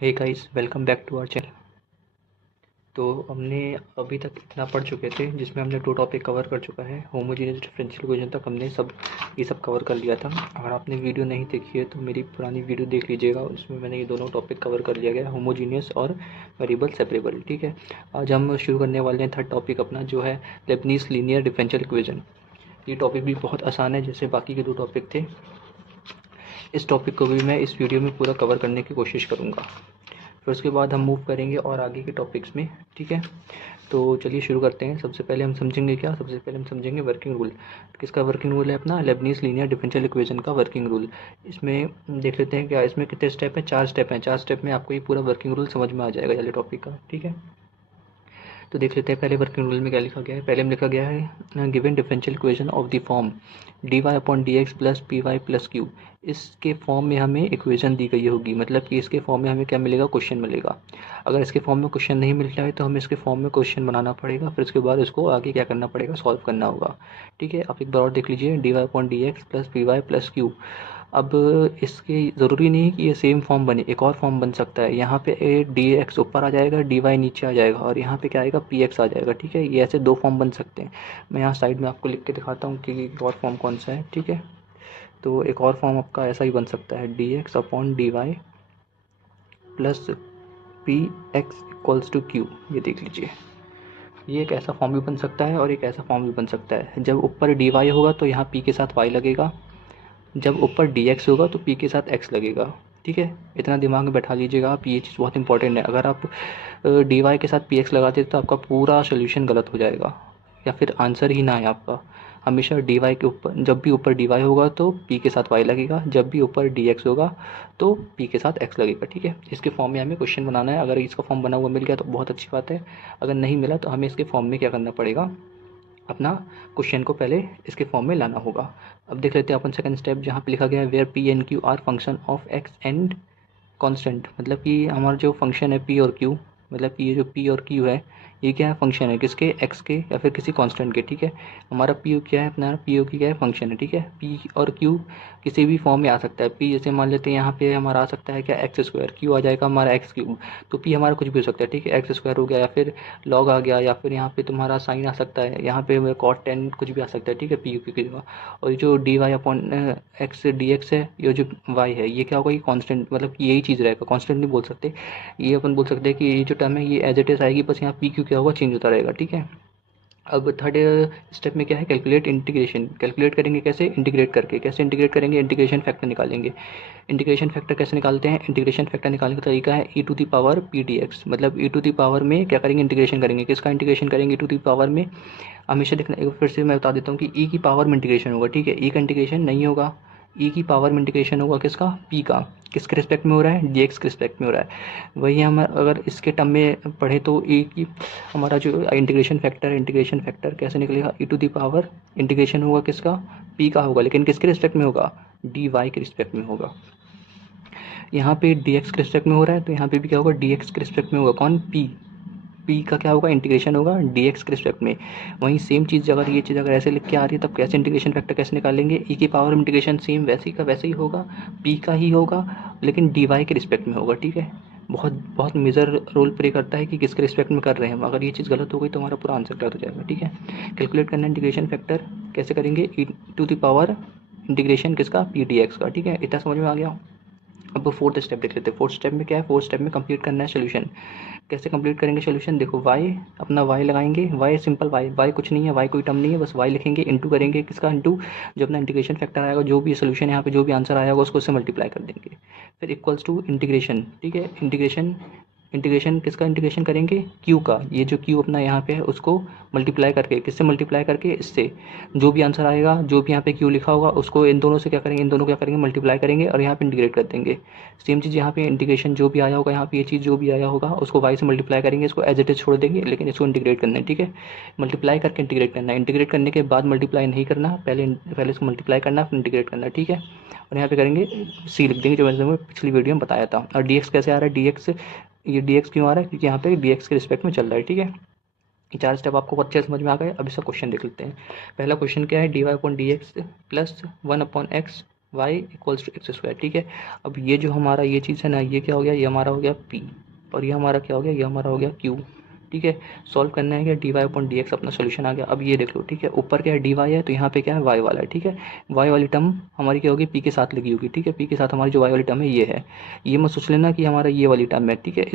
Hey guys, welcome back to our channel. तो हमने अभी तक इतना पढ़ चुके थे जिसमें हमने 2 टॉपिक कवर कर चुका है। होमोजेनियस डिफरेंशियल इक्वेशन तक हमने ये सब कवर कर लिया था। अगर आपने वीडियो नहीं देखी है तो मेरी पुरानी वीडियो देख लीजिएगा, उसमें मैंने ये दोनों टॉपिक कवर कर लिया गया, होमोजेनियस और वेरिएबल सेपरेबल। ठीक है, आज हम शुरू करने वाले हैं थर्ड टॉपिक अपना, जो है लेबनीज़ लीनियर डिफरेंशियल इक्वेशन। ये टॉपिक भी बहुत आसान है जैसे बाकी के 2 टॉपिक थे। इस टॉपिक को भी मैं इस वीडियो में पूरा कवर करने की कोशिश करूँगा। फिर उसके बाद हम मूव करेंगे और आगे के टॉपिक्स में। ठीक है, तो चलिए शुरू करते हैं। सबसे पहले हम समझेंगे क्या, सबसे पहले हम समझेंगे वर्किंग रूल। किसका वर्किंग रूल है? अपना लेबनीज़ लीनियर डिफरेंशियल इक्वेशन का वर्किंग रूल। इसमें देख लेते हैं क्या इसमें कितने स्टेप हैं। 4 स्टेप हैं। 4 स्टेप में आपको ये पूरा वर्किंग रूल समझ में आ जाएगा वाले टॉपिक का। ठीक है, तो देख लेते हैं पहले वर्किंग रूल में क्या लिखा गया है। पहले में लिखा गया है given differential equation of the form d y upon d x plus p y plus q. इसके फॉर्म में हमें इक्वेशन दी गई होगी, मतलब कि इसके फॉर्म में हमें क्या मिलेगा, क्वेश्चन मिलेगा। अगर इसके फॉर्म में क्वेश्चन नहीं मिलता है तो हमें इसके फॉर्म में क्वेश्चन बनाना पड़ेगा, फिर उसके बाद इसको आगे क्या करना पड़ेगा, सॉल्व करना होगा। ठीक है, आप एक बार और देख लीजिए, d y upon d x plus p y plus q. अब इसके ज़रूरी नहीं है कि ये सेम फॉर्म बने, एक और फॉर्म बन सकता है। यहाँ पे ए डी एक्स ऊपर आ जाएगा, डी वाई नीचे आ जाएगा, और यहाँ पे क्या आएगा, पी एक्स आ जाएगा। ठीक है, ये ऐसे 2 फॉर्म बन सकते हैं। मैं यहाँ साइड में आपको लिख के दिखाता हूँ कि एक और फॉर्म कौन सा है। ठीक है, तो एक और फॉर्म आपका ऐसा ही बन सकता है, d x upon d y plus p x equals to q. ये देख लीजिए, ये एक ऐसा फॉर्म भी बन सकता है और एक ऐसा फॉर्म भी बन सकता है। जब ऊपर डी वाई होगा तो यहाँ पी के साथ वाई लगेगा, जब ऊपर डी एक्स होगा तो पी के साथ एक्स लगेगा। ठीक है, इतना दिमाग में बैठा लीजिएगा आप, ये चीज़ बहुत इंपॉर्टेंट है। अगर आप डी वाई के साथ पी एक्स लगाते तो आपका पूरा सोल्यूशन गलत हो जाएगा, या फिर आंसर ही ना है आपका। हमेशा डी वाई के ऊपर, जब भी ऊपर डी वाई होगा तो पी के साथ वाई लगेगा, जब भी ऊपर डी एक्स होगा तो पी के साथ एक्स लगेगा। ठीक है, इसके फॉर्म में हमें क्वेश्चन बनाना है। अगर इसका फॉर्म बना हुआ मिल गया तो बहुत अच्छी बात है, अगर नहीं मिला तो हमें इसके फॉर्म में क्या करना पड़ेगा, अपना क्वेश्चन को पहले इसके फॉर्म में लाना होगा। अब देख लेते हैं अपन सेकंड स्टेप, जहाँ पे लिखा गया है where p and q are function of x and constant. मतलब कि हमारा जो फंक्शन है पी और क्यू, मतलब कि ये जो पी और क्यू है ये क्या है, फंक्शन है किसके, एक्स के या फिर किसी कांस्टेंट के। ठीक है, हमारा पी यू क्या है, अपना पी यू की क्या है, फंक्शन है। ठीक है, पी और क्यू किसी भी फॉर्म में आ सकता है। पी जैसे मान लेते हैं यहाँ पे हमारा आ सकता है क्या, एक्स स्क्वायर, क्यू आ जाएगा हमारा एक्स क्यूब। तो पी हमारा कुछ भी हो सकता है। ठीक है, एक्स स्क्वायर हो गया, या फिर लॉग आ गया, या फिर यहाँ पे तुम्हारा साइन आ सकता है, यहाँ पे कॉट 10 कुछ भी आ सकता है। ठीक है, पी यू की जगह। और ये जो d y upon x d x है, ये जो वाई है ये क्या होगा, ये कॉन्स्टेंट, मतलब कि यही चीज़ रहेगा, कॉन्स्टेंट नहीं बोल सकते। ये अपन बोल सकते हैं कि ये जो टर्म है ये एज इट इज़ आएगी, बस यहाँ पी क्यू क्या होगा, चेंज होता रहेगा। ठीक है, अब थर्ड स्टेप में क्या है, कैलकुलेट इंटीग्रेशन। कैलकुलेट करेंगे कैसे, इंटीग्रेट करके। कैसे इंटीग्रेट करेंगे, इंटीग्रेशन फैक्टर निकालेंगे। इंटीग्रेशन फैक्टर कैसे निकालते हैं, इंटीग्रेशन फैक्टर निकालने का तरीका है e to the power p d x. मतलब ई टू दी पावर में क्या करेंगे, इंटीग्रेशन करेंगे। किसका इंटीग्रेशन करेंगे, ई टू दी पावर में। हमेशा देखना, एक फिर से मैं बता देता हूँ कि ई की पावर में इंटीग्रेशन होगा। ठीक है, ई का इंटीग्रेशन नहीं होगा, ई की पावर में इंटीग्रेशन होगा किसका, पी का। किसके रिस्पेक्ट में हो रहा है, डी एक्स के रिस्पेक्ट में हो रहा है। वही हम अगर इसके टर्म में पढ़े तो ई की हमारा जो इंटीग्रेशन फैक्टर है, इंटीग्रेशन फैक्टर कैसे निकलेगा, ई टू दी पावर इंटीग्रेशन होगा किसका, पी का होगा, लेकिन किसके रिस्पेक्ट में होगा, डी वाई के रिस्पेक्ट में होगा। यहाँ पे डी एक्स के रिस्पेक्ट में हो रहा है तो यहाँ पे भी क्या होगा, डी एक्स के रिस्पेक्ट में होगा, कौन, पी। पी का क्या होगा, इंटीग्रेशन होगा डी एक्स के रिस्पेक्ट में। वहीं सेम चीज़ अगर ये चीज़ अगर ऐसे लिख के आ रही है तब कैसे इंटीग्रेशन फैक्टर कैसे निकालेंगे, ई की पावर इंटीग्रेशन सेम वैसे ही का वैसे ही होगा, पी का ही होगा, लेकिन डी वाई के रिस्पेक्ट में होगा। ठीक है, बहुत बहुत मेजर रोल प्ले करता है कि किसके रिस्पेक्ट में कर रहे हैं हम। अगर ये चीज़ गलत हो गई तो हमारा पूरा आंसर गलत हो जाएगा। ठीक है, कैलकुलेट करना इंटीग्रेशन फैक्टर कैसे करेंगे, ई टू द पावर इंटीग्रेशन किसका, पी डी एक्स का। ठीक है, इतना समझ में आ गया। अब फोर्थ स्टेप देख लेते हैं। फोर्थ स्टेप में क्या है, फोर्थ स्टेप में कंप्लीट करना है सोल्यूशन। कैसे कंप्लीट करेंगे सोल्यूशन, देखो वाई, अपना वाई लगाएंगे, वाई सिंपल, वाई वाई कुछ नहीं है, वाई कोई टर्म नहीं है, बस वाई लिखेंगे, इंटू करेंगे किसका, इंटू जो अपना इंटीग्रेशन फैक्टर आएगा, जो भी सोल्यूशन यहाँ पे जो भी आंसर आएगा उसको उससे मल्टीप्लाई कर देंगे, फिर इक्वल्स टू इंटीग्रेशन। ठीक है, इंटीग्रेशन, इंटीग्रेशन किसका इंटीग्रेशन करेंगे, क्यू का। ये जो क्यू अपना यहाँ पे है उसको मल्टीप्लाई करके, किससे मल्टीप्लाई करके, इससे। जो भी आंसर आएगा, जो भी यहाँ पे क्यू लिखा होगा उसको इन दोनों से क्या करेंगे, इन दोनों क्या करेंगे, मल्टीप्लाई करेंगे और यहाँ पे इंटीग्रेट कर देंगे। सेम चीज़ यहाँ पे इंटीग्रेशन जो भी आया होगा, यहाँ पे ये चीज़ जो भी आया होगा उसको वाई से मल्टीप्लाई करेंगे, इसको एज इट इज छोड़ देंगे, लेकिन इसको इंटीग्रेट करना है। ठीक है, मल्टीप्लाई करके इंटीग्रेट करना है, इंटीग्रेट करने के बाद मल्टीप्लाई नहीं करना, पहले पहले इसको मल्टीप्लाई करना फिर इंटीग्रेट करना है। ठीक है, और यहाँ पे करेंगे सी लिख देंगे, जो मैंने पिछली वीडियो में बताया था। और डी एक्स कैसे आ रहा है, डी एक्स, ये डी एक्स क्यों आ रहा है, क्योंकि यहाँ पे डी एक्स के रिस्पेक्ट में चल रहा है। ठीक है, ये 4 स्टेप आपको अच्छे समझ में आ गए। अब इसका क्वेश्चन देख लेते हैं। पहला क्वेश्चन क्या है, d y upon d x plus 1 upon x y equals to x square, ठीक है। अब ये जो हमारा ये चीज़ है ना, ये क्या हो गया, ये हमारा हो गया p, और ये हमारा क्या हो गया, ये हमारा हो गया q, ठीक है। सॉल्व करना है क्या, d y upon d x, अपना सोल्यूशन आ गया। अब ये देख लो, ठीक है, ऊपर क्या है डी वाई है, तो यहाँ पे क्या है वाई वाला है, ठीक है। वाई वाली टर्म हमारी क्या होगी, पी के साथ लगी होगी, ठीक है। पी के साथ हमारी जो वाई वाली टर्म है ये है, ये मत सोच लेना कि हमारा ये वाली टर्म है, ठीक है।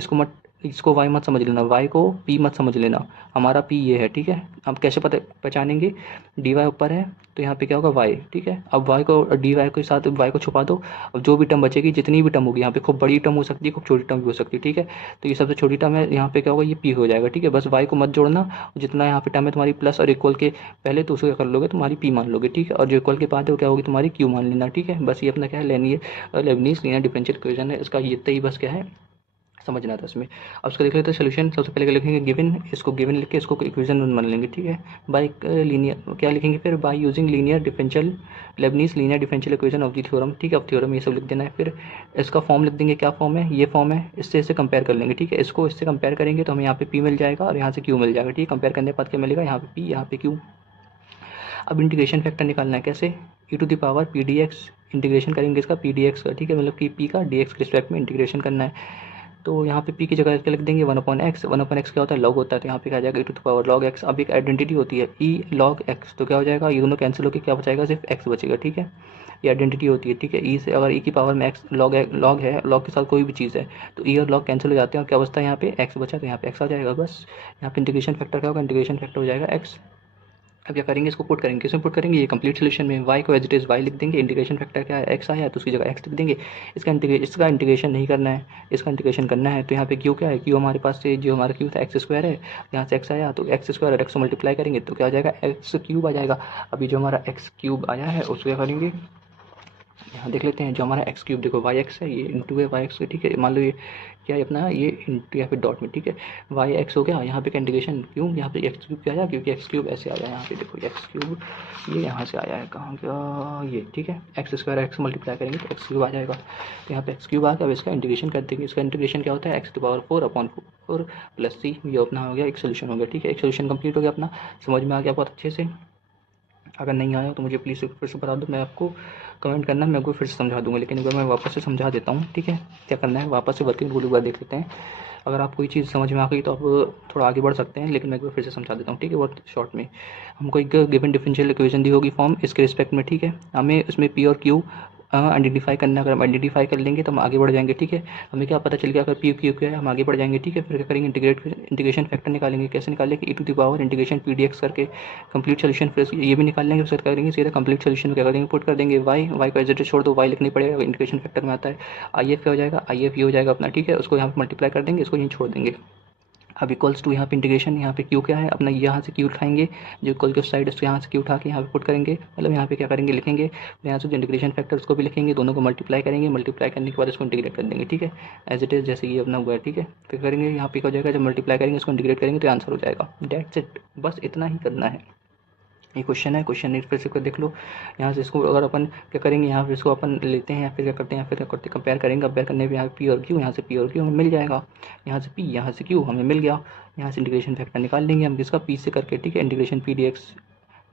इसको वाई मत समझ लेना, वाई को पी मत समझ लेना, हमारा पी ये है, ठीक है। अब कैसे पहचानेंगे, डी वाई ऊपर है तो यहाँ पे क्या होगा वाई, ठीक है। अब वाई को डी वाई के साथ वाई को छुपा दो, अब जो भी टर्म बचेगी, जितनी भी टर्म होगी, यहाँ पे खूब बड़ी टर्म हो सकती है, खूब छोटी टर्म भी हो सकती है, ठीक है। तो ये सबसे छोटी टर्म है, यहाँ पे क्या होगा, ये पी हो जाएगा, ठीक है। बस वाई को मत जोड़ना, जितना यहाँ पे टर्म है तुम्हारी प्लस और इक्वल के पहले, तो उसको क्या कर लोगे, तुम्हारी पी मान लोगे, ठीक है। और जो इक्वल के बाद है वो क्या होगी, तुम्हारी क्यू मान लेना, ठीक है। बस ये अपना क्या है, लेबनीज लीनियर डिफरेंशियल इक्वेशन है, इसका ये ही बस क्या है समझना था इसमें। अब उसको देख लेते हैं सोल्यूशन। सबसे पहले क्या लिखेंगे, गिवन, इसको गिवन लिख के इसको इक्वेशन मान लेंगे, ठीक है। बाय लीनियर क्या लिखेंगे फिर, by using linear differential Lebanese linear differential equation of the theorem, ठीक है। अब थ्योरम ये सब लिख देना है, फिर इसका फॉर्म लिख देंगे, क्या फॉर्म है, ये फॉर्म है, इससे कंपेयर कर लेंगे, ठीक है। इसको इससे कंपेयर करेंगे तो हमें यहाँ पे पी मिल जाएगा और यहाँ से क्यू मिल जाएगा, ठीक है। कंपेयर करने के बाद क्या मिलेगा, यहाँ पे पी, यहाँ पे क्यू। अब इंटीग्रेशन फैक्टर निकालना है, कैसे, e to the power p d x, integration करेंगे इसका पी डी एक्स का, ठीक है। मतलब कि पी का डी एक्स के रिस्पेक्ट में इंटीग्रेशन करना है। तो यहाँ पे p की जगह क्या लिख देंगे, 1/x। 1/x क्या होता है, लॉग होता है, तो यहाँ पे क्या आ जाएगा, e to the power log x। अब एक आइडेंटिटी होती है e log x, तो क्या हो जाएगा, ये दोनों कैंसिल होकर क्या बचाएगा, सिर्फ x बचेगा, ठीक है। ये आइडेंटिटी होती है, ठीक है। e से अगर e की पावर में x log है, log के साथ कोई भी चीज़ है, तो e और log कैंसिल हो जाते हैं और क्या बचता है, यहाँ पे x बचा, तो यहाँ पे x आ जाएगा। बस यहाँ पे इंटीग्रेशन फैक्टर क्या होगा, इंटीग्रेशन फैक्टर हो जाएगा x। अब क्या करेंगे, इसको पुट करेंगे, किसमें पुट करेंगे, ये कंप्लीट सोल्यूशन में। y को एज इट इज़ y लिख देंगे, इंटीग्रेशन फैक्टर क्या है x आया तो उसकी जगह x लिख देंगे। इसका इंटीग्रेशन नहीं करना है, इसका इंटीग्रेशन करना है। तो यहाँ पे q क्या है, q हमारे पास से जो हमारा q था एक्स स्क्वायर है, यहाँ से x आया तो एक्स स्क्वायर और x को मल्टीप्लाई करेंगे तो क्या आ जाएगा, एक्स क्यूब आ जाएगा। अभी जो हमारा एक्स क्यूब आया है उसको क्या करेंगे, यहाँ देख लेते हैं। जो हमारा एक्स क्यूब देखो, वाई एक्स है, ये इंटू है वाई एक्स, ठीक है। मान लो ये क्या है अपना, ये इंटू या फिर डॉट में, ठीक है। वाई एक्स हो गया, यहाँ पे का इंटीग्रेशन क्यों, यहाँ पे एक्स क्यूब क्या आया, क्योंकि एक्स क्यूब ऐसे आया, यहाँ पे देखो एक्स क्यूब ये यहाँ से आया है, कहाँ का ये, ठीक है। एक्स स्क्वायर एक्स मल्टीप्लाई करेंगे तो एक्स क्यूब आ जाएगा, तो यहाँ पे एक्स क्यूब आ गया। अब इसका इंटीग्रेशन कर देंगे, इसका इंटीग्रेशन क्या होता है, एक्स टू पावर 4/4 प्लस सी, ये अपना हो गया एक सोल्यूशन हो गया, ठीक है। एक सोल्यूशन कंप्लीट हो गया अपना, समझ में आ गया बहुत अच्छे से। अगर नहीं आया तो मुझे प्लीज़ फिर से बता दो, मैं आपको कमेंट करना, मैं आपको फिर से समझा दूंगा। लेकिन एक बार मैं वापस से समझा देता हूँ, ठीक है। क्या करना है, वापस से वर्किंग रूल एक बार देख लेते हैं। अगर आप कोई चीज़ समझ में आ गई तो आप थोड़ा आगे बढ़ सकते हैं, लेकिन मैं एक बार फिर से समझा देता हूँ, ठीक है। बहुत शॉर्ट में हमको एक गिवन डिफरेंशियल इक्वेशन दी होगी फॉर्म इसके रिस्पेक्ट में, ठीक है। हमें उसमें पी और क्यू आइडेंटिफाई करना है। अगर हम आइडेंटिफाई कर लेंगे तो हम आगे बढ़ जाएंगे, ठीक है। हमें क्या पता चल गया, अगर पी क्यू क्या है हम आगे बढ़ जाएंगे, ठीक है। फिर क्या करेंगे, इंटीग्रेशन फैक्टर निकालेंगे। कैसे निकालेंगे, e to the power integration p d x करके कंप्लीट सोल्यूशन, फिर ये भी निकाल लेंगे। फिर करेंगे सीधा कंप्लीट सोल्यूशन में क्या करेंगे, पुट कर देंगे वाई को एज इट इज छोड़ दो, वाई लिखनी पड़ेगा, इंटीग्रेशन फैक्टर में आता है। आई एफ क्या हो जाएगा, आई एफ ये हो जाएगा अपना, ठीक है। उसको यहाँ पर मल्टीप्लाई कर देंगे, इसको यहीं छोड़ देंगे। अब इक्वल्स टू यहाँ पे इंटीग्रेशन, यहाँ पे क्यू क्या है अपना, यहाँ से क्यू उठाएंगे, जो इक्वल के उस साइड उसको यहाँ से क्यू उठा के यहाँ पे पुट करेंगे। मतलब यहाँ पे क्या करेंगे, लिखेंगे यहाँ से जो इंटीग्रेशन फैक्टर उसको भी लिखेंगे, दोनों को मल्टीप्लाई करेंगे। मल्टीप्लाई करने के बाद इसको इंटीग्रेट कर देंगे, ठीक है, एज इट इज़ जैसे ये अपना हुआ है, ठीक है। फिर करेंगे यहाँ पे क्या हो जाएगा, जब मल्टीप्लाई करेंगे इसको इंटीग्रेट करेंगे तो आंसर हो जाएगा। डेट्स इट, बस इतना ही करना है। ये क्वेश्चन है, क्वेश्चन फिर से देख लो। यहाँ से इसको अगर अपन क्या करेंगे, यहाँ पे इसको अपन लेते हैं या फिर क्या करते हैं, फिर क्या करते कंपेयर करेंगे। कंपेयर करने पे यहाँ पी और क्यू, यहाँ से पी और क्यू हमें मिल जाएगा, यहाँ से पी यहाँ से क्यू हमें मिल गया। यहाँ से इंटीग्रेशन फैक्टर निकाल लेंगे हम किसका, पी से करके, ठीक है। इंटीग्रेशन पी डी एक्स,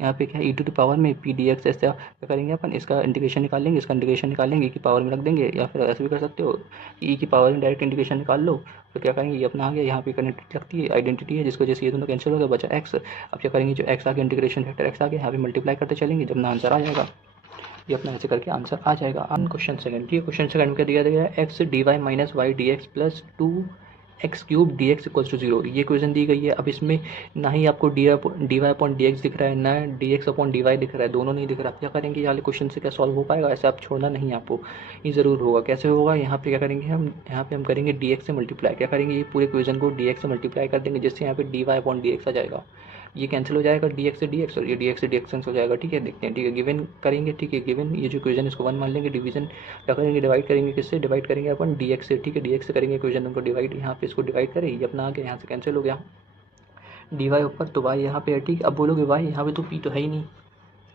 यहाँ पे क्या है, ई टू द पावर में पी डी एक्स, ऐसा क्या करेंगे अपन, इसका इंटीग्रेशन निकाल लेंगे, इसका इंटीग्रेशन निकाल लेंगे, ई की पावर में रख देंगे। या फिर ऐसे भी कर सकते हो, ई की पावर में डायरेक्ट इंटीग्रेशन निकाल लो। फिर क्या करेंगे, ये अपना आ गया, यहाँ पे कनेक्टिविटी लगती है, आइडेंटिटी है, जिसको जैसे ये दोनों कैंसिल हो गया, बचा एक्स। अब क्या करेंगे, जो एक्स आ गया इंटीग्रेशन फैक्टर एक्स आ गया, यहाँ पे मल्टीप्लाई करते चलेंगे, जब ना आंसर आ जाएगा, ये अपना ऐसे करके आंसर आ जाएगा। अब क्वेश्चन सेकंड, ठीक है। क्वेश्चन सेकंड में क्या दिया गया है, x d y minus y d x plus 2x cube d x equals to 0, ये क्वेश्चन दी गई है। अब इसमें ना ही आपको d y upon d x दिख रहा है, ना d x upon d y दिख रहा है, दोनों नहीं दिख रहा। क्या करेंगे, ये वाले क्वेश्चन से क्या सॉल्व हो पाएगा, ऐसे आप छोड़ना नहीं, आपको ये ज़रूर होगा। कैसे होगा, यहाँ पे क्या करेंगे हम, यहाँ पे हम करेंगे डी एक्स से मल्टीप्लाई। क्या करेंगे, ये पूरे क्वेश्चन को डी एक्स से मल्टीप्लाई कर देंगे, जिससे यहाँ पे d y upon d x आ जाएगा। ये कैंसिल हो जाएगा, डी एक्स से डी एक्स, और ये डी एक्स से डी एक्स कैंसिल हो जाएगा, ठीक है। देखते हैं, ठीक है। गिवन करेंगे, ठीक है, गिवन ये जो इक्वेशन इसको 1 मान लेंगे। डिवीजन क्या करेंगे, डिवाइड करेंगे, किससे डिवाइड करेंगे अपन, डी एक्स से, ठीक है। डी एक्स से करेंगे इक्वेशन उनको डिवाइड, यहाँ पे इसको डिवाइड करें, ये अपना आ गया, यहाँ से कैंसिल हो गया। डी वाई ऊपर तो वाई यहाँ पे है, ठीक। अब बोलोगे वाई, यहाँ पे तो पी तो है ही नहीं,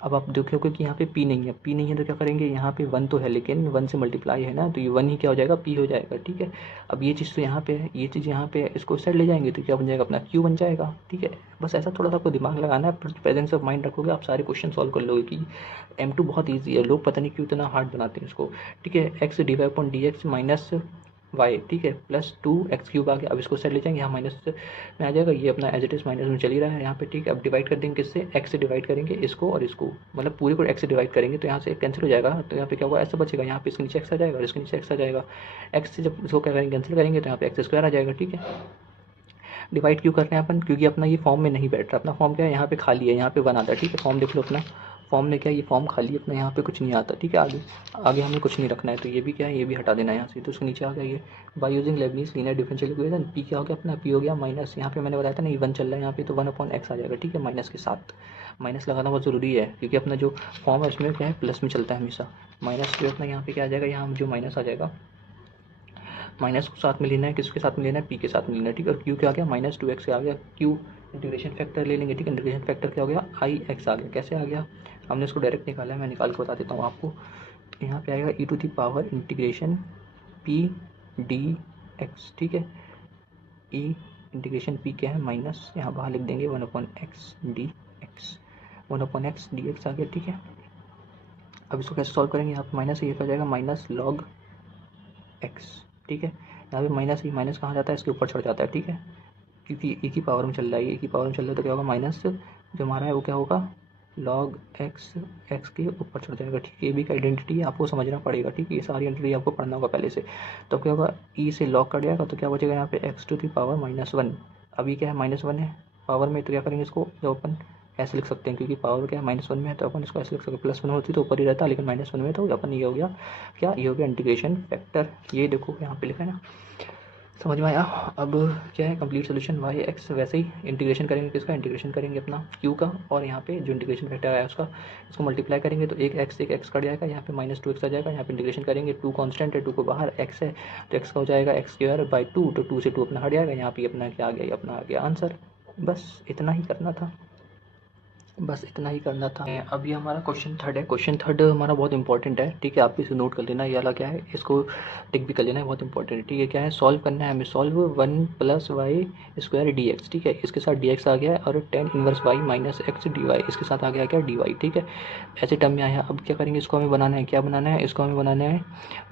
अब आप देखोगे कि यहाँ पे पी नहीं है, पी नहीं है तो क्या करेंगे, यहाँ पे 1 तो है लेकिन 1 से मल्टीप्लाई है ना, तो ये 1 ही क्या हो जाएगा, पी हो जाएगा। ठीक है, अब ये चीज़ तो यहाँ पे है, ये चीज़ यहाँ पे है, इसको साइड ले जाएंगे तो क्या बन जाएगा, अपना क्यू बन जाएगा। ठीक है, बस ऐसा थोड़ा सा आपको दिमाग लगाना है, प्रेजेंस ऑफ माइंड रखोगे आप सारे क्वेश्चन सॉल्व कर लोगे कि M2 बहुत ईजी है, लोग पता नहीं क्यों इतना हार्ड बनाते हैं इसको। ठीक है, x divide upon d x minus y, ठीक है, प्लस 2x³ आ गया। अब इसको साइड ले जाएंगे, यहाँ माइनस में आ जाएगा, ये अपना एज इट इज़ माइनस में चल ही रहा है यहाँ पे। ठीक है, अब डिवाइड कर देंगे किससे, x से डिवाइड करेंगे इसको और इसको, मतलब पूरे को x से डिवाइड करेंगे तो यहाँ से कैंसिल हो जाएगा, तो यहाँ पे क्या होगा, ऐसा बचेगा, यहाँ पे इसके नीचे x आ जाएगा और इसके नीचे x आ जाएगा। x से जब इसको क्या करेंगे, कैंसिल करेंगे तो यहाँ पे x² आ जाएगा। ठीक है, डिवाइड क्यों कर रहे हैं अपन, क्योंकि अपना ये फॉर्म में नहीं बैठ रहा, अपना फॉर्म क्या है, यहाँ पे खाली है, यहाँ पे 1 आता है। ठीक है, फॉर्म देख लो अपना, फॉर्म में क्या है, ये फॉर्म खाली है अपना, यहाँ पे कुछ नहीं आता। ठीक है, आगे आगे हमें कुछ नहीं रखना है, तो ये भी क्या है, ये भी हटा देना है यहाँ से, तो उसके नीचे आ गया ये by using Leibniz linear differential equation. P क्या हो गया अपना, पी हो गया माइनस, यहाँ पे मैंने बताया था ना ये 1 चल रहा है यहाँ पे, तो 1/x आ जाएगा। ठीक है, माइनस के साथ, माइनस लगाना बहुत ज़रूरी है क्योंकि अपना जो फॉर्म है उसमें क्या है, प्लस में चलता है हमेशा। माइनस जो अपना यहाँ पे क्या आ जाएगा, यहाँ जो माइनस आ जाएगा, माइनस को साथ में लेना है, किसके साथ में लेना है, पी के साथ में लेना है। ठीक है, और क्यू क्या आ गया, -2x आ गया, क्यू इंटीग्रेशन फैक्टर ले लेंगे। ठीक है, इंटीग्रेशन फैक्टर क्या हो गया, IX आ गया। कैसे आ गया, हमने इसको डायरेक्ट निकाला है, मैं निकाल के बता देता हूँ आपको। यहाँ पे आएगा e⁻ इंटीग्रेशन p dx। ठीक है, e इंटीग्रेशन p क्या है, माइनस, यहाँ बाहर लिख देंगे 1/x dx, 1/x dx आ गया। ठीक है, अब इसको कैसे सॉल्व करेंगे, यहाँ पे माइनस है, ये क्या जाएगा, माइनस log x। ठीक है, यहाँ पे माइनस ही माइनस कहाँ जाता है, इसके ऊपर चढ़ जाता है। ठीक है, क्योंकि e की पावर में चल रहा है, e की पावर में चल रहा है तो क्या होगा, माइनस जो हमारा है वो क्या होगा, log x के ऊपर चढ़ जाएगा। ठीक है, ये भी एक आइडेंटिटी है, आपको समझना पड़ेगा। ठीक है, ये सारी आइडेंटिटी आपको पढ़ना होगा पहले से। तो क्या होगा, e से log कट जाएगा तो क्या बचेगा यहाँ पे x⁻⁻1। अभी क्या है, -1 है पावर में, तो क्या करेंगे इसको, जब अपन ऐसे लिख सकते हैं क्योंकि पावर क्या है, -1 में है तो अपन इसको ऐसे लिख सकते हैं, +1 होती तो ऊपर ही रहता, लेकिन -1 में तो अपन ये हो गया क्या, ये हो गया इंटीग्रेशन फैक्टर। ये देखो यहाँ पे लिखा है ना, समझ में आया। अब क्या है, कंप्लीट सोल्यूशन y(x), वैसे ही इंटीग्रेशन करेंगे किसका, इंटीग्रेशन करेंगे अपना q का, और यहाँ पे जो इंटीग्रेशन फैक्टर आया उसका, इसको मल्टीप्लाई करेंगे तो एक x कट जाएगा, यहाँ पे -2x आ जाएगा। यहाँ पे इंटीग्रेशन करेंगे, 2 कांस्टेंट है, 2 को बाहर, x है तो x का हो जाएगा x²/2, तो 2 से 2 अपना हट जाएगा, यहाँ पे अपना क्या आ गया, ये अपना आ गया आंसर। बस इतना ही करना था, बस इतना ही करना था। अब ये हमारा क्वेश्चन थर्ड है, क्वेश्चन थर्ड हमारा बहुत इंपॉर्टेंट है। ठीक है, आप इसे नोट कर लेना, ये वाला क्या है, इसको टिक भी कर लेना है, बहुत इंपॉर्टेंट है। ठीक है, क्या है, सॉल्व करना है हमें, सॉल्व 1 + y² dx। ठीक है, इसके साथ dx आ गया है और tan inverse y - x dy, इसके साथ आ गया क्या, dy। ठीक है, ऐसे टर्म में आया। अब क्या करेंगे, इसको हमें बनाना है, क्या बनाना है, इसको हमें बनाना है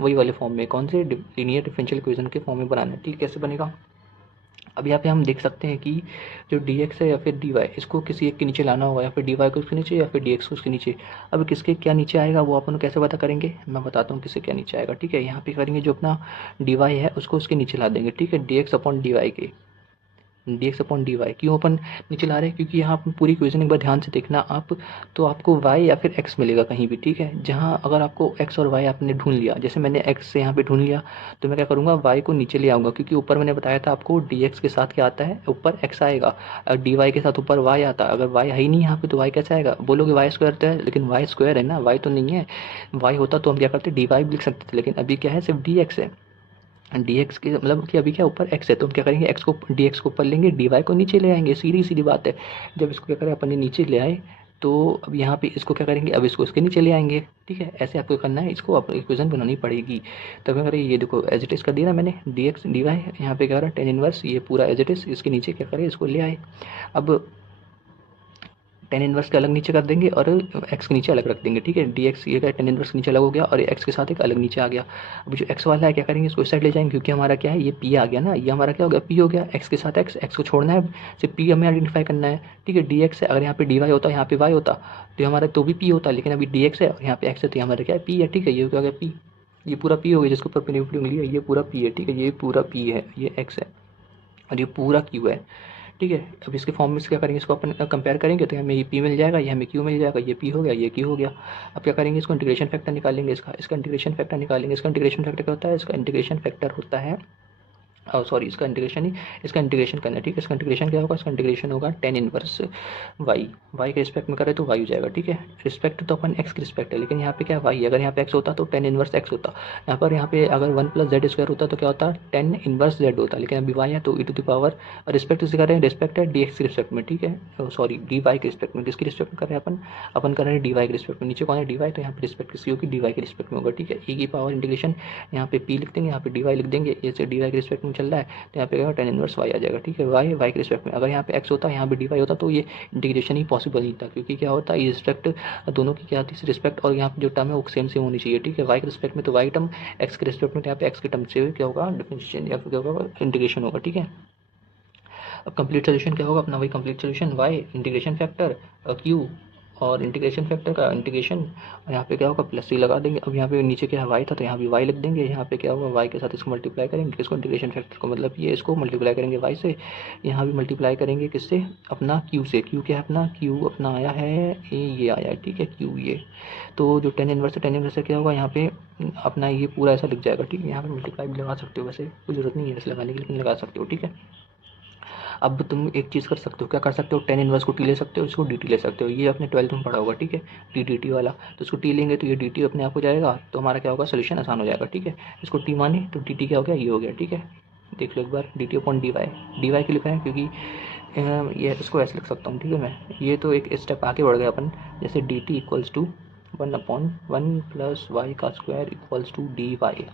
वही वाले फॉर्म में, कौन से, लीनियर डिफरेंशियल इक्वेशन के फॉर्म में बनाना है। ठीक है, कैसे बनेगा, अब यहाँ पे हम देख सकते हैं कि जो dx है या फिर dy, इसको किसी एक के नीचे लाना होगा, या फिर dy को उसके नीचे या फिर dx को उसके नीचे। अब किसके क्या नीचे आएगा वो अपन कैसे पता करेंगे, मैं बताता हूँ किससे क्या नीचे आएगा। ठीक है, यहाँ पे करेंगे जो अपना dy है उसको उसके नीचे ला देंगे। ठीक है, dx/dy के, dx/dy क्यों अपन नीचे ला रहे हैं, क्योंकि यहाँ पर पूरी इक्वेशन एक बार ध्यान से देखना आप, तो आपको y या फिर x मिलेगा कहीं भी। ठीक है, जहाँ अगर आपको x और y आपने ढूंढ लिया, जैसे मैंने x से यहाँ पे ढूंढ लिया, तो मैं क्या करूँगा, y को नीचे ले आऊँगा, क्योंकि ऊपर मैंने बताया था आपको dx के साथ क्या आता है, ऊपर x आएगा, और dy के साथ ऊपर y आता है। अगर y है ही नहीं यहाँ पे तो y कैसे आएगा, बोलोगे y² तो है, लेकिन y² है ना, y तो नहीं है। y होता तो हम क्या करते, dy भी लिख सकते थे, लेकिन अभी क्या है, सिर्फ dx है। dx के मतलब कि अभी क्या ऊपर x है, तो हम क्या करेंगे, x को dx को ऊपर लेंगे, dy को नीचे ले आएंगे, सीधी सीधी बात है। जब इसको क्या करें, अपन ने नीचे ले आए, तो अब यहाँ पे इसको क्या करेंगे, अब इसको इसके नीचे ले आएंगे। ठीक है, ऐसे आपको करना है, इसको आप इक्वेशन बनानी पड़ेगी। तो क्या करें, ये देखो एज इट इज़ कर दिया ना मैंने, dx dy, यहाँ पे क्या करा, tan इनवर्स, ये पूरा एज इट इज़, इसके नीचे क्या करें, इसको ले आए। अब tan इनवर्स के अलग नीचे कर देंगे और x के नीचे अलग रख देंगे। ठीक है, dx ये क्या, tan इनवर्स के नीचे अलग हो गया और x के साथ एक अलग नीचे आ गया। अब जो x वाला है क्या करेंगे, इसको इस साइड ले जाएंगे, क्योंकि हमारा क्या है, ये p आ गया ना, ये हमारा क्या हो गया, p हो गया, x के साथ x को छोड़ना है, सिर्फ p हमें आइडेंटिफाई करना है। ठीक है, dx है, अगर यहाँ पे dy होता, यहाँ पे y होता, तो हमारा तो भी p होता, लेकिन अभी dx है और यहाँ पे x है, तो हमारा क्या है, p है। ठीक है, ये क्या हो गया, p, ये पूरा p हो गया, जिसके ऊपर लिया, ये पूरा p है। ठीक है, ये पूरा p है, ये x है और ये पूरा q है। ठीक है, अब इसके फॉर्म में क्या करेंगे, इसको अपन कंपेयर करेंगे तो हमें ये p मिल जाएगा, ये हमें q मिल जाएगा, ये p हो गया, ये q हो गया। अब क्या करेंगे, इसको इंटीग्रेशन फैक्टर निकालेंगे, इसका इंटीग्रेशन फैक्टर निकालेंगे। इसका इंटीग्रेशन फैक्टर क्या होता है, इसका इंटीग्रेशन फैक्टर होता है सॉरी, इसका इंटीग्रेशन ही, इसका इंटीग्रेशन करना है, ठीक है। इसका इंटीग्रेशन क्या होगा, इसका इंटीग्रेशन होगा टेन इनवर्स वाई, वाई के रिस्पेक्ट में करें तो वाई हो जाएगा, ठीक है। रिस्पेक्ट तो अपन एक्स के रिस्पेक्ट है, लेकिन यहाँ पे क्या है वाई, अगर यहाँ पे एक्स होता तो टेन इनवर्स एक्स होता। यहाँ पे अगर वन प्लस जेड स्क्वायर होता तो क्या होता, टेन इनवर्स जेड होता, लेकिन अभी वाई है तो ई टू द पावर, रिस्पेक्ट से कर रहे हैं, रिस्पेक्ट है डी एक्स के रिस्पेक्ट में, ठीक है। सॉरी, डी वाई के रिस्पेक्ट में, किसकी रिस्पेक्ट में कर रहे हैं अपन कर रहे हैं डी वाई के रिस्पेक्ट में। नीचे कौन है डी वाई, तो यहाँ पे रिस्पेक्ट किसकी होगी, डी वाई के रिस्पेक्ट में होगा, ठीक है। ई की पावर इंटीग्रेशन यहाँ पे पी लिख देंगे, यहाँ पे डी वाई लिख देंगे, ये से डी वाई के रिस्पेक्ट में चल रहा है, तो यहाँ पे क्या टेन इनवर्स वाई आ जाएगा, ठीक है। वाई वाई के रिस्पेक्ट में, अगर यहाँ पे एक्स होता, यहाँ पे डी वाई होता तो ये इंटीग्रेशन ही पॉसिबल नहीं था, क्योंकि क्या होता है ये रिस्पेक्ट दोनों की क्या आती है रिस्पेक्ट, और यहाँ पे जो टर्म है वो सेम सेम होनी चाहिए, ठीक है। वाई के रिस्पेक्ट में तो वाई टर्म, एक्स के रिस्पेक्ट में तो यहाँ पे एक्स के टर्म से क्या होगा डिफरेंशिएशन या फिर क्या होगा इंटीग्रेशन होगा, ठीक है। अब कंप्लीट सोल्यूशन क्या होगा अपना, वही complete solution why integration factor Q और इंटीग्रेशन फैक्टर का इंटीग्रेशन, और यहाँ पे क्या होगा प्लस सी लगा देंगे। अब यहाँ पे नीचे क्या है वाई था तो यहाँ भी वाई लिख देंगे, यहाँ पे क्या होगा वाई के साथ इसको मल्टीप्लाई करेंगे, इसको इंटीग्रेशन फैक्टर को, मतलब ये इसको मल्टीप्लाई करेंगे वाई से, यहाँ भी मल्टीप्लाई करेंगे किससे, अपना क्यू से। क्यू क्या है अपना, क्यू अपना आया है ये आया है, ठीक है, क्यू ये। तो जो टेन इनवर्स है, टेन इनवर्स से क्या होगा यहाँ पे अपना ये पूरा ऐसा लिख जाएगा, ठीक है। यहाँ पे मल्टीप्लाई भी लगा सकते हो, वैसे कोई जरूरत नहीं है ऐसे लगाने की, लेकिन लगा सकते हो, ठीक है। अब तुम एक चीज़ कर सकते हो, क्या कर सकते हो, टेन इनवर्स को टी ले सकते हो, इसको डी टी ले सकते हो, ये अपने 12th में पढ़ा होगा, ठीक है, डी डी टी वाला। तो इसको टी लेंगे तो ये डी टी अपने आप हो जाएगा, तो हमारा क्या होगा सोल्यूशन आसान हो जाएगा, ठीक है। इसको टी माने तो डी टी क्या हो गया, ये हो गया, ठीक है। देख लो एक बार, d t upon d y क्यों लिखा है, क्योंकि ये इसको ऐसे लिख सकता हूँ, ठीक है। मैं ये तो एक स्टेप आगे बढ़ गया अपन, जैसे d t equals to 1/1 plus y का square equals to d y,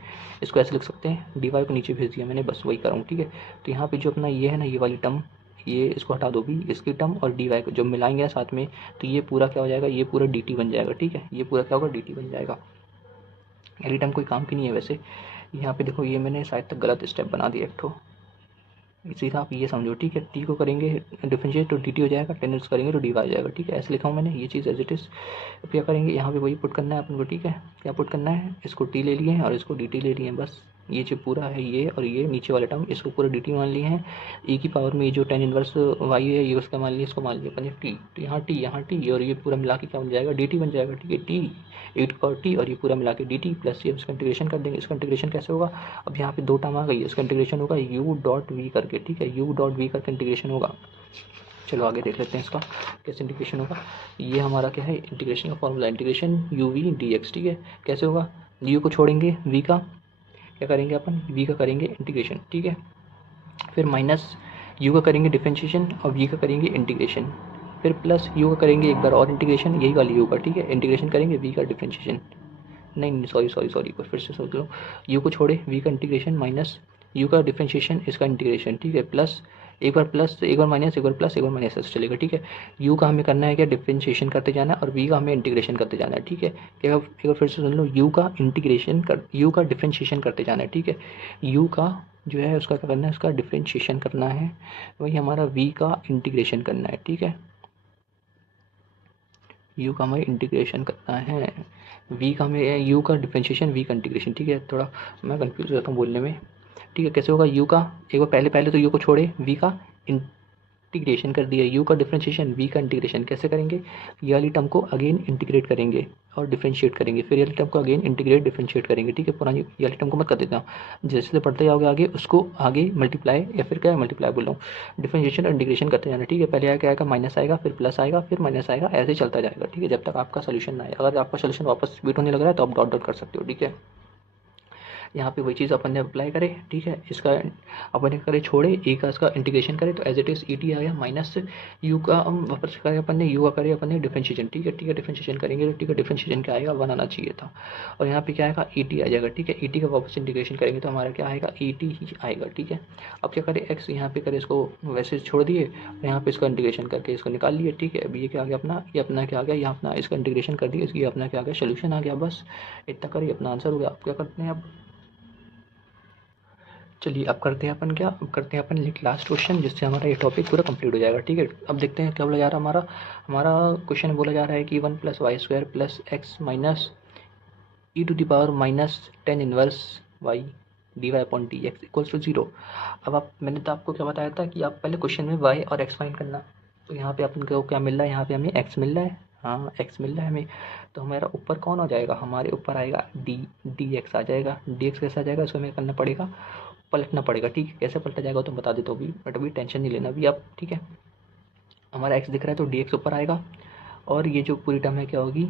इसको ऐसे लिख सकते हैं। डी वाई को नीचे भेज दिया मैंने, बस वही करूँ, ठीक है। तो यहाँ पे जो अपना ये है ना, ये वाली टर्म, ये इसको हटा दो भी, इसकी टर्म और डी वाई को जब मिलाएंगे साथ में तो ये पूरा क्या हो जाएगा, ये पूरा डी टी बन जाएगा, ठीक है। ये पूरा क्या होगा, डी टी बन जाएगा। ये टर्म कोई काम की नहीं है वैसे। यहाँ पे देखो, ये मैंने शायद तक गलत स्टेप बना दिया एक ठो, सीधा आप ये समझो, ठीक है। टी को करेंगे डिफरेंशिएट तो डी टी हो जाएगा, टेन इनवर्स करेंगे तो डी वाई आ जाएगा, ठीक है। ऐसे लिखा हूँ मैंने, ये चीज़ एज इट इज़। अब क्या करेंगे, यहाँ पे वही पुट करना है अपन को, ठीक है। क्या पुट करना है, इसको टी ले लिए हैं और इसको डी टी ले लिए हैं, बस ये जो पूरा है ये और ये नीचे वाला टर्म, इसको पूरा डी टी मान लिए हैं। ई की पावर में ये जो टेन इनवर्स वाई है ये उसका मान लिया, इसको मान लिया अपन टी, तो यहाँ टी और ये पूरा मिला के क्या बन जाएगा, डी टी बन जाएगा, ठीक है। टी एट का टी और ये पूरा मिला के डी टी प्लस ये इसका इंटीग्रेशन कर देंगे। इसका इंटीग्रेशन कैसे होगा, अब यहाँ पे दो टर्म आ गई है, इसका इंटीग्रेशन होगा यू डॉट वी करके, ठीक है। यू डॉट वी करके इंटीग्रेशन होगा। चलो आगे देख लेते हैं इसका कैसे इंटीग्रेशन होगा। ये हमारा क्या है इंटीग्रेशन का formula, integration u v d x, ठीक है। कैसे होगा, यू को छोड़ेंगे, वी का क्या करेंगे अपन, वी का करेंगे इंटीग्रेशन, ठीक है। फिर माइनस यू का करेंगे डिफरेंशिएशन और वी का करेंगे इंटीग्रेशन, फिर प्लस यू का करेंगे एक बार और इंटीग्रेशन, यही वाली यू का, ठीक है। इंटीग्रेशन करेंगे वी का डिफरेंशिएशन, नहीं सॉरी फिर से सोच लो, यू को छोड़े वी का इंटीग्रेशन माइनस यू का डिफरेंशिएशन, इसका इंटीग्रेशन, ठीक है। प्लस एक बार माइनस, एक बार प्लस, एक बार माइनस ऐसे चलेगा, ठीक है। यू का हमें करना है क्या, डिफरेंशिएशन करते जाना है और वी का हमें इंटीग्रेशन करते जाना है, ठीक है। क्या एक बार फिर से सुन लो, यू का डिफरेंशिएशन करते जाना है, ठीक है। यू का जो है उसका क्या करना है, उसका डिफरेंशिएशन करना है, वही हमारा वी का इंटीग्रेशन करना है, ठीक है। यू का हमें इंटीग्रेशन करना है, वी का हमें यू का डिफरेंशिएशन, वी का इंटीग्रेशन, ठीक है। थोड़ा मैं कंफ्यूज रहता हूँ बोलने में, ठीक है। कैसे होगा, यू का एक बार पहले तो यू को छोड़े, वी का इंटीग्रेशन कर दिया, यू का डिफरेंशिएशन, वी का इंटीग्रेशन कैसे करेंगे, ये वाली टर्म को अगेन इंटीग्रेट करेंगे और डिफरेंशिएट करेंगे, फिर ये वाली टर्म को अगेन इंटीग्रेट डिफरेंशिएट करेंगे, ठीक है। पुरानी ये वाली टर्म को मत कर देता हूँ, जैसे जैसे पढ़ते जाओगे आगे उसको आगे मल्टीप्लाई या फिर क्या मल्टीप्लाई बोल रहा हूँ, डिफरेंशिएशन और इंटीग्रेशन करते जाना, ठीक है। पहले क्या आएगा माइनस आएगा, फिर प्लस आएगा, फिर माइनस आएगा, ऐसे चलता जाएगा, ठीक है, जब तक आपका सोल्यूशन ना आए। अगर आपका सोल्यूशन वापस रिपीट होने लग रहा है तो आप डॉट डॉट कर सकते हो, ठीक है। यहाँ पे वही चीज़ अपन ने अप्लाई करे, ठीक है। इसका अपन ने करे छोड़े, ए का इसका इंटीग्रेशन करे तो as it is e t आ गया, माइनस यू का हम वापस करे अपन ने, यू का करे अपन ने डिफरेंशिएशन, ठीक है, डिफरेंशिएशन करेंगे तो ठीक है, डिफरेंशिएशन क्या आएगा, 1 आना चाहिए था, और यहाँ पे क्या आएगा ई टी आ जाएगा, ठीक है। ई टी का वापस इंटीग्रेशन करेंगे तो हमारा क्या आएगा, ई टी ही आएगा, ठीक है। अब क्या करें, एक्स यहाँ पे करे इसको वैसे छोड़ दिए, यहाँ पे इसका इंटीग्रेशन करके इसको निकाल लिए, ठीक है। अब ये क्या आ गया अपना, ये अपना क्या आ गया, यहाँ अपना इसका इंटीग्रेशन कर दिया, इसकी अपना क्या आ गया, सोल्यूशन आ गया, बस इतना करिए अपना आंसर हो गया। आप क्या करते हैं अब, चलिए अब करते हैं अपन क्या, अब करते हैं अपन लास्ट क्वेश्चन, जिससे हमारा ये टॉपिक पूरा कंप्लीट हो जाएगा, ठीक है। अब देखते हैं क्या बोला जा रहा है हमारा हमारा क्वेश्चन बोला जा रहा है कि 1 + y² + x minus e to the power minus tan inverse y d y upon d x equals to 0। अब आप, मैंने तो आपको क्या बताया था कि आप पहले क्वेश्चन में y और x फाइंड करना, तो यहाँ पे अपन को क्या मिल रहा है, यहाँ पे हमें x मिल रहा है, हाँ x मिल रहा है हमें, तो हमारा ऊपर कौन आ जाएगा, हमारे ऊपर आएगा डी एक्स आ जाएगा। डी एक्स कैसे आ जाएगा, इसको हमें करना पड़ेगा पलटना पड़ेगा, ठीक है। कैसे पलटा जाएगा तो बता देता हूँ अभी, बट अभी टेंशन नहीं लेना अभी आप, ठीक है। हमारा x दिख रहा है तो dx ऊपर आएगा, और ये जो पूरी टर्म है क्या होगी,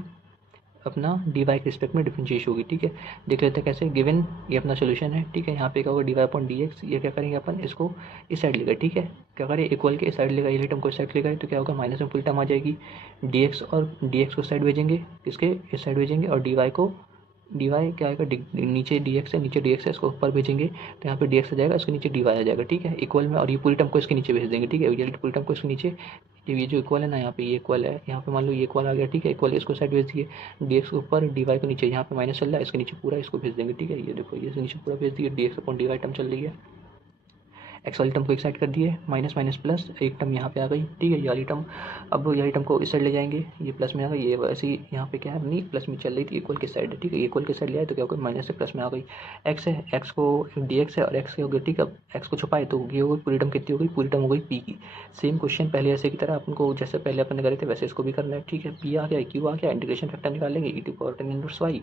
अपना dy के रिस्पेक्ट में डिफरेंशिएट होगी, ठीक है। देख लेते हैं कैसे, गिवन ये अपना सोल्यूशन है, ठीक है। यहाँ पे क्या होगा, dy अपॉन dx, ये क्या करेंगे अपन, इसको इस साइड लेगा, ठीक है। क्या करें, इक्वल के इस साइड लेगा, ये टर्म को इस साइड लेगा, तो क्या होगा, माइनस में पूरी टर्म आ जाएगी। dx और dx को साइड भेजेंगे, किसके इस साइड भेजेंगे, और dy को, dy क्या आएगा, नीचे dx है, नीचे dx है, इसको ऊपर भेजेंगे तो यहाँ पे dx आ जाएगा, इसके नीचे dy आ जाएगा, ठीक है, इक्वल में। और ये पूरी टर्म को इसके नीचे भेज देंगे, ठीक है, ये पूरी टर्म को इसके नीचे, ये जो इक्वल है ना, यहाँ पे ये इक्वल है, यहाँ पे मान लो ये इक्वल आ गया, ठीक है, इक्वल इसको साइड भेज दिए, dx ऊपर dy को नीचे, यहाँ पे माइनस चल रहा है, इसके नीचे पूरा इसको भेज देंगे, ठीक है। ये देखो, ये नीचे पूरा भेज दिए, dx अपॉन dy टर्म चल रही है, एक्स वाली टर्म को एक साइड कर दिए, माइनस माइनस प्लस, एक टर्म यहाँ पे आ गई, ठीक है, ये वाली टर्म। अब ये वाली टर्म को इस साइड ले जाएंगे, ये प्लस में आ गई, ये वैसे ही यहाँ पे क्या है, अपनी प्लस में चल रही थी, इक्वल की साइड है, ठीक है, इक्वल की साइड ले आए तो क्या होगा, माइनस से प्लस में आ गई। एक्स है, एक्स को dx है और एक्स हो गया, ठीक है। अब एक्स को छुपाए तो ये हो गई पूरी टर्म, कितनी हो गई, पूरी टर्म हो गई p की। सेम क्वेश्चन पहले ऐसे की तरह अपन को, जैसे पहले अपन ने करे थे वैसे इसको भी करना है, ठीक है। p आ गया, q आ गया, इंटीग्रेशन फैक्टर निकालेंगे, e to power tan inverse y,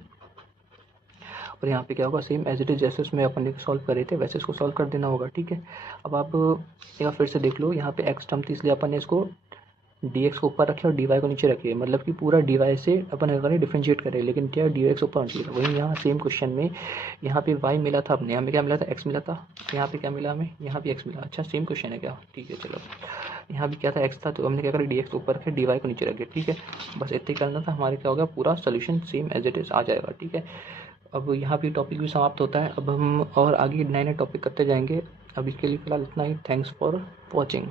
और यहाँ पे क्या होगा, सेम एज इट इज जैसे उसमें अपन ने सॉल्व करे थे वैसे इसको सॉल्व कर देना होगा, ठीक है। अब आप एक बार फिर से देख लो, यहाँ पे एक्स टर्म थी इसलिए अपन ने इसको dx को ऊपर रखे और dy को नीचे रखे, मतलब कि पूरा dy से अपन अगर डिफरेंशिएट करें, लेकिन क्या dx ऊपर नीचे था। वहीं यहाँ सेम क्वेश्चन में यहाँ पे y मिला था अपने, हमें क्या मिला था, x मिला था, यहाँ पे क्या मिला हमें, यहाँ पे x मिला। अच्छा सेम क्वेश्चन है क्या, ठीक है चलो। यहाँ भी क्या था, x था, तो हमने क्या करा, dx ऊपर रखे, dy को नीचे रखे, ठीक है। बस इतना ही करना था, हमारे क्या होगा, पूरा solution same as it is आ जाएगा, ठीक है। अब यहाँ पे टॉपिक भी समाप्त होता है, अब हम और आगे नए नए टॉपिक करते जाएंगे। अभी के लिए फ़िलहाल इतना ही, थैंक्स फॉर वॉचिंग।